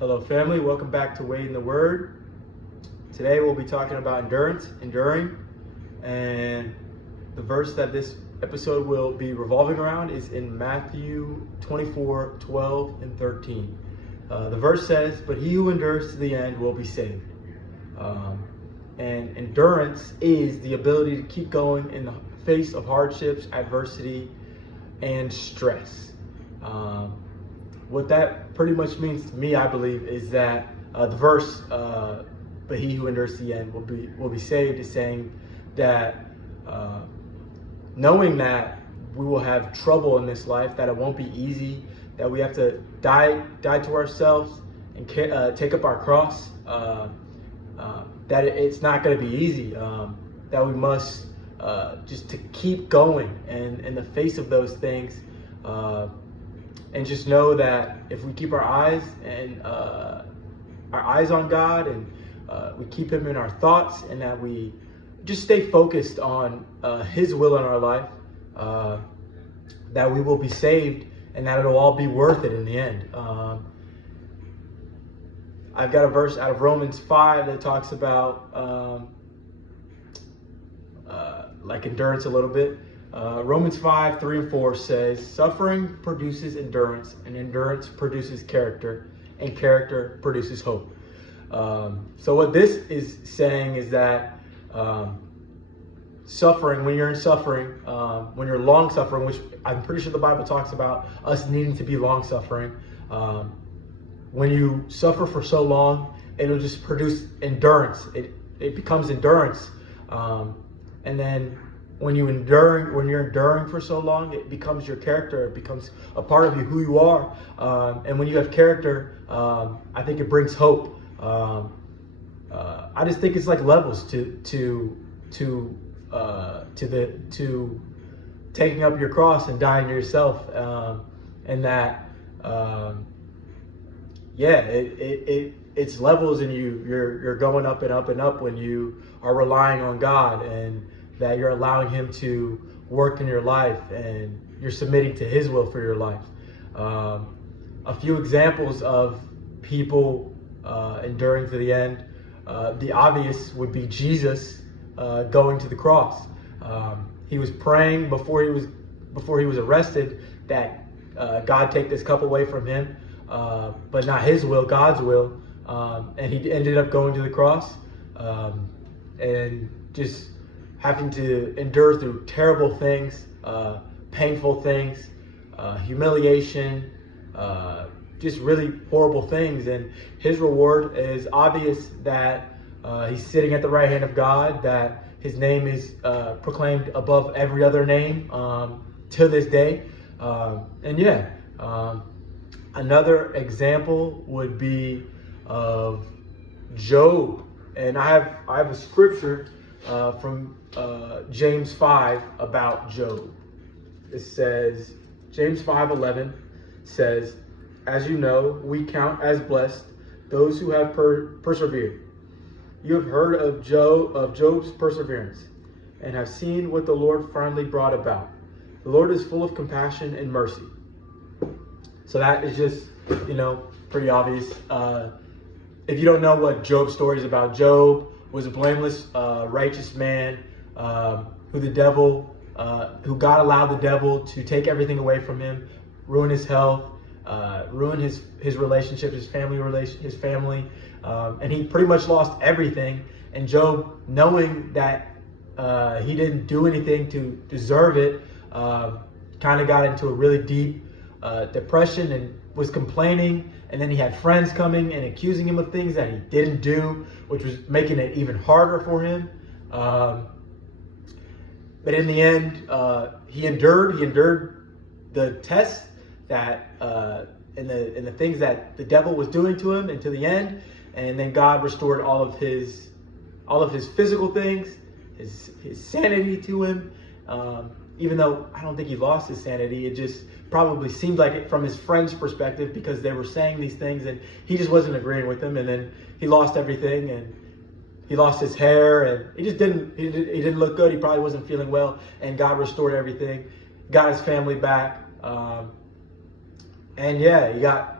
Hello, family. Welcome back to Wade in the Word. Today we'll be talking about enduring, and the verse that this episode will be revolving around is in Matthew 24:12 and 13. The verse says, "But he who endures to the end will be saved." And endurance is the ability to keep going in the face of hardships, adversity, and stress. What that pretty much means to me, I believe, is that the verse, "But he who endures to the end will be saved," is saying that knowing that we will have trouble in this life, that it won't be easy, that we have to die to ourselves and take up our cross, that it's not going to be easy, that we must just to keep going and in the face of those things, and just know that if we keep our eyes on God, and we keep Him in our thoughts, and that we just stay focused on His will in our life, that we will be saved, and that it'll all be worth it in the end. I've got a verse out of Romans 5 that talks about like endurance a little bit. Romans 5:3 and 4 says, "Suffering produces endurance, and endurance produces character, and character produces hope." So what this is saying is that suffering, when you're in suffering, when you're long suffering, which I'm pretty sure the Bible talks about us needing to be long suffering, when you suffer for so long, it'll just produce endurance. It becomes endurance. And then when you're enduring for so long, it becomes your character. It becomes a part of you, who you are. And when you have character, I think it brings hope. I just think it's like levels to taking up your cross and dying to yourself. And that, it's levels, and you're going up and up and up when you are relying on God, and that you're allowing Him to work in your life, and you're submitting to His will for your life. A few examples of people enduring to the end. The obvious would be Jesus going to the cross. He was praying before he was arrested that God take this cup away from him, but not his will, God's will. And he ended up going to the cross, and just having to endure through terrible things, painful things, humiliation, just really horrible things. And his reward is obvious, that he's sitting at the right hand of God, that his name is proclaimed above every other name to this day. Another example would be of Job. And I have a scripture from James 5 about Job. It says, James 5:11 says, "As you know, we count as blessed those who have persevered. You have heard of Job's perseverance, and have seen what the Lord finally brought about. The Lord is full of compassion and mercy." So that is just, pretty obvious. If you don't know what Job's story is about, Job was a blameless, righteous man who God allowed the devil to take everything away from him, ruin his health, ruin his relationship, his family, and he pretty much lost everything. And Job, knowing that he didn't do anything to deserve it, kind of got into a really deep depression and was complaining. And then he had friends coming and accusing him of things that he didn't do, which was making it even harder for him. But in the end, he endured the tests that and the things that the devil was doing to him, and to the end. And then God restored all of his physical things, his sanity to him. Even though I don't think he lost his sanity, it just probably seemed like it from his friends' perspective, because they were saying these things and he just wasn't agreeing with them. And then he lost everything, and he lost his hair, and he didn't look good. He probably wasn't feeling well, and God restored everything, got his family back. And yeah,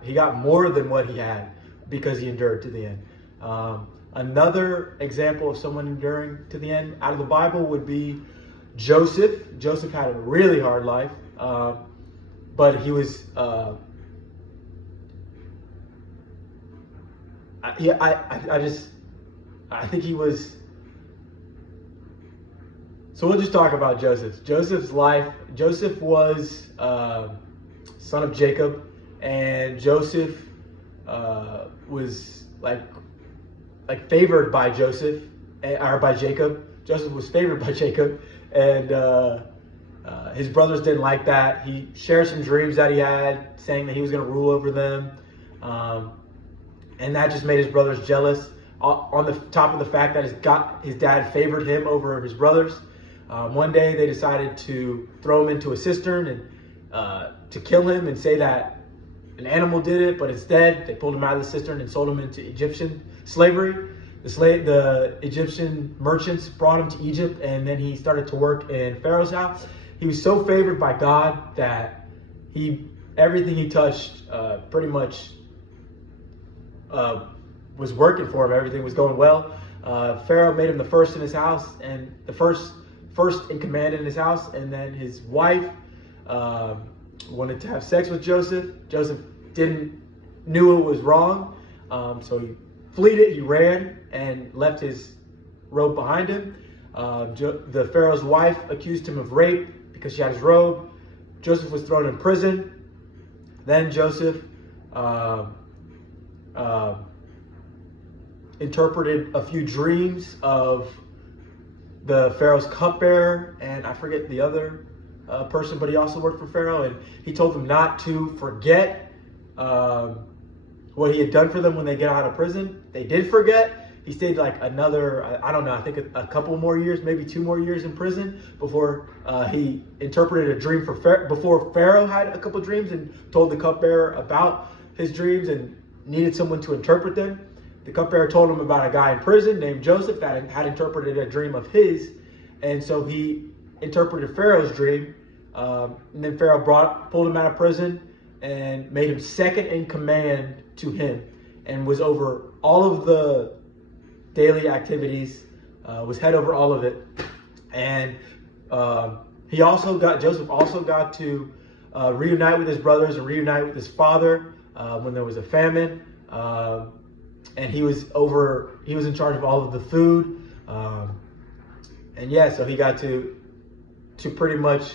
he got more than what he had. because he endured to the end. Another example of someone enduring to the end out of the Bible would be Joseph. Joseph had a really hard life, but he was, I think he was. So we'll just talk about Joseph. Joseph's life. Joseph was son of Jacob, and Joseph was like favored by Joseph, or by Jacob. Joseph was favored by Jacob, and his brothers didn't like that. He shared some dreams that he had, saying that he was going to rule over them, and that just made his brothers jealous. On the top of the fact that his dad favored him over his brothers. One day they decided to throw him into a cistern and to kill him and say that an animal did it, but instead they pulled him out of the cistern and sold him into Egyptian slavery. The Egyptian merchants brought him to Egypt, and then he started to work in Pharaoh's house. He was so favored by God that everything he touched pretty much was working for him. Everything was going well. Pharaoh made him the first in his house, and the first in command in his house. And then his wife wanted to have sex with Joseph. Joseph knew it was wrong, so he fled it. He ran and left his robe behind him. The Pharaoh's wife accused him of rape because she had his robe. Joseph was thrown in prison. Then Joseph interpreted a few dreams of the Pharaoh's cupbearer, and I forget the other person, but he also worked for Pharaoh, and he told them not to forget what he had done for them when they get out of prison. They did forget. He stayed like another, I don't know, I think a couple more years, maybe 2 more years in prison before he interpreted a dream before Pharaoh had a couple dreams and told the cupbearer about his dreams and needed someone to interpret them. The cupbearer told him about a guy in prison named Joseph that had interpreted a dream of his, and so he interpreted Pharaoh's dream. And then Pharaoh pulled him out of prison and made him second in command to him, and was over all of the daily activities, was head over all of it. And Joseph also got to reunite with his brothers and reunite with his father when there was a famine. And he was in charge of all of the food. And yeah, so he got to pretty much,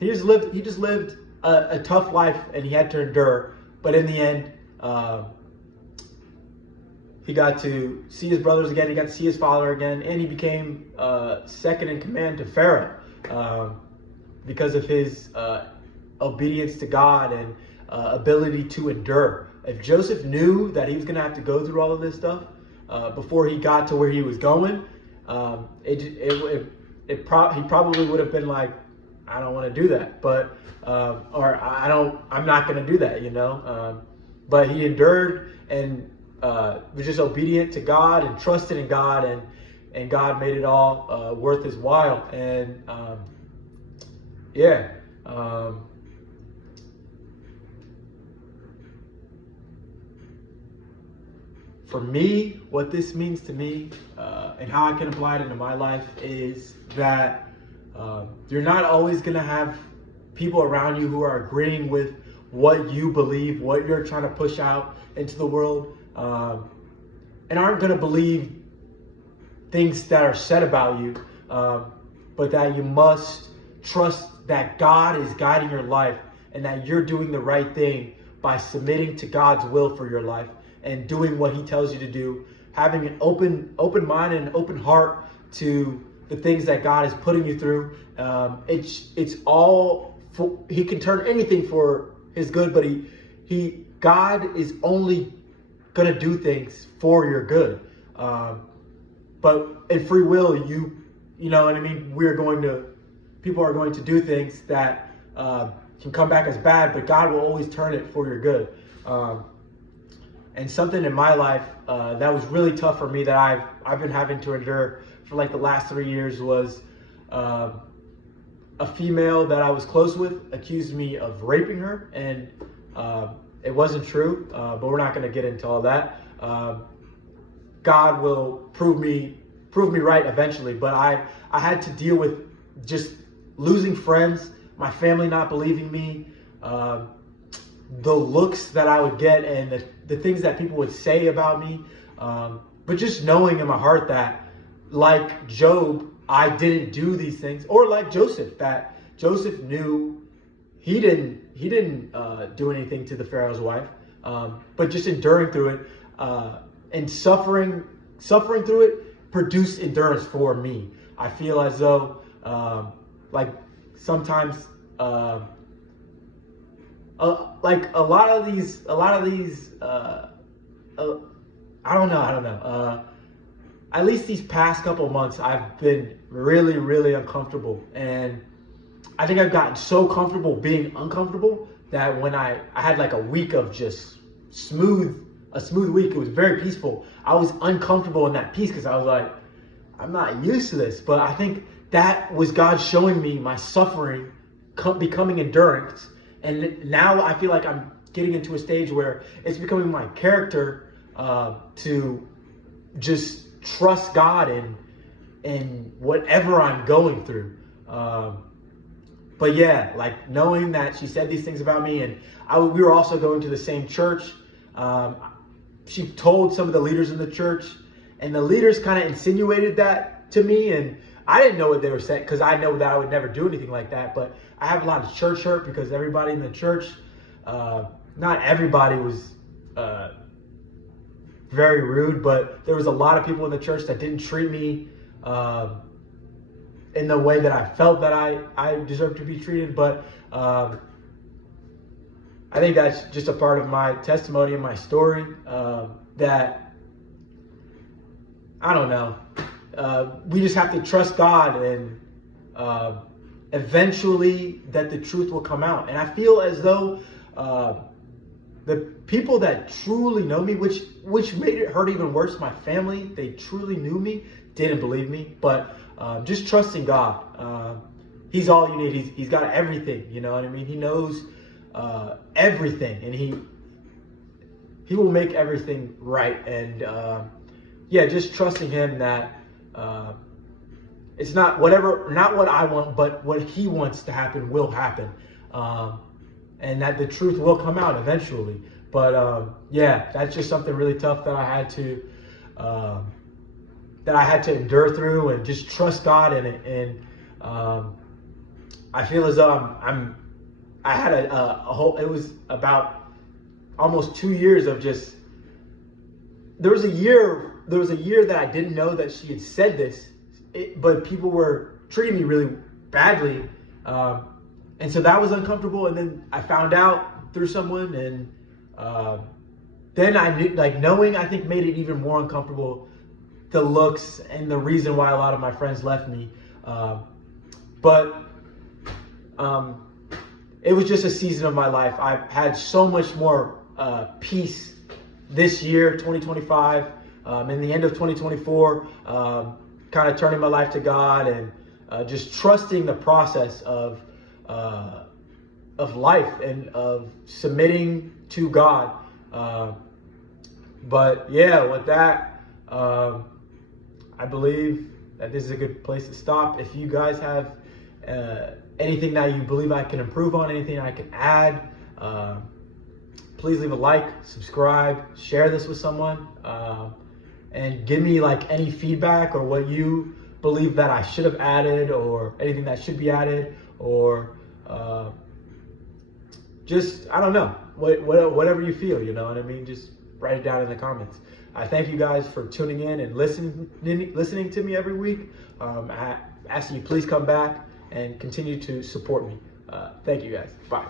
he just lived a tough life, and he had to endure. But in the end, he got to see his brothers again. He got to see his father again, and he became second in command to Pharaoh because of his obedience to God and ability to endure. If Joseph knew that he was going to have to go through all of this stuff before he got to where he was going, he probably would have been like, I don't want to do that, but I'm not going to do that, you know. But he endured and was just obedient to God and trusted in God, and God made it all worth his while. And for me, what this means to me and how I can apply it into my life is that you're not always going to have people around you who are agreeing with what you believe, what you're trying to push out into the world, and aren't going to believe things that are said about you, but that you must trust that God is guiding your life and that you're doing the right thing by submitting to God's will for your life and doing what he tells you to do, having an open mind and an open heart to the things that God is putting you through. It's all he can turn anything for his good, but God is only gonna do things for your good. But in free will, you know what I mean? People are going to do things that can come back as bad, but God will always turn it for your good. And something in my life that was really tough for me that I've been having to endure for like the last 3 years was a female that I was close with accused me of raping her, and it wasn't true, but we're not going to get into all that. God will prove me right eventually, but I had to deal with just losing friends, my family not believing me, the looks that I would get, and the things that people would say about me. But just knowing in my heart that, like Job, I didn't do these things, or like Joseph, that Joseph knew he didn't do anything to the Pharaoh's wife, but just enduring through it, and suffering through it produced endurance for me. I feel as though, like sometimes, like a lot of these, I don't know. At least these past couple months, I've been really, really uncomfortable. And I think I've gotten so comfortable being uncomfortable that when I had like a week of just a smooth week, it was very peaceful. I was uncomfortable in that peace because I was like, I'm not used to this. But I think that was God showing me my suffering becoming endurance. And now I feel like I'm getting into a stage where it's becoming my character to just trust God in whatever I'm going through. But yeah, like knowing that she said these things about me, and we were also going to the same church. She told some of the leaders in the church, and the leaders kind of insinuated that to me, and I didn't know what they were saying because I know that I would never do anything like that. But I have a lot of church hurt because everybody in the church, not everybody was very rude, but there was a lot of people in the church that didn't treat me in the way that I felt that I deserved to be treated. But I think that's just a part of my testimony and my story, that, I don't know, we just have to trust God, and eventually that the truth will come out. And I feel as though the people that truly know me, which made it hurt even worse, my family, they truly knew me, didn't believe me. But just trusting God. He's all you need. He's got everything, you know what I mean? He knows everything, and he will make everything right. And yeah, just trusting him that it's not what I want, but what he wants to happen will happen. And that the truth will come out eventually. But yeah, that's just something really tough that I had to endure through, and just trust God in it. And I feel as though I had a whole, it was about almost 2 years of just, there was a year that I didn't know that she had said this, but people were treating me really badly. And so that was uncomfortable. And then I found out through someone, and then I knew, like, knowing, I think, made it even more uncomfortable, the looks and the reason why a lot of my friends left me. But it was just a season of my life. I've had so much more peace this year, 2025, in the end of 2024, kind of turning my life to God, and just trusting the process of life and of submitting to God. But yeah, with that, I believe that this is a good place to stop. If you guys have anything that you believe I can improve on, anything I can add, please leave a like, subscribe, share this with someone, and give me like any feedback or what you believe that I should have added, or anything that should be added, or just, I don't know, whatever you feel, you know what I mean? Just write it down in the comments. I thank you guys for tuning in and listening to me every week. I ask you please come back and continue to support me. Thank you guys. Bye.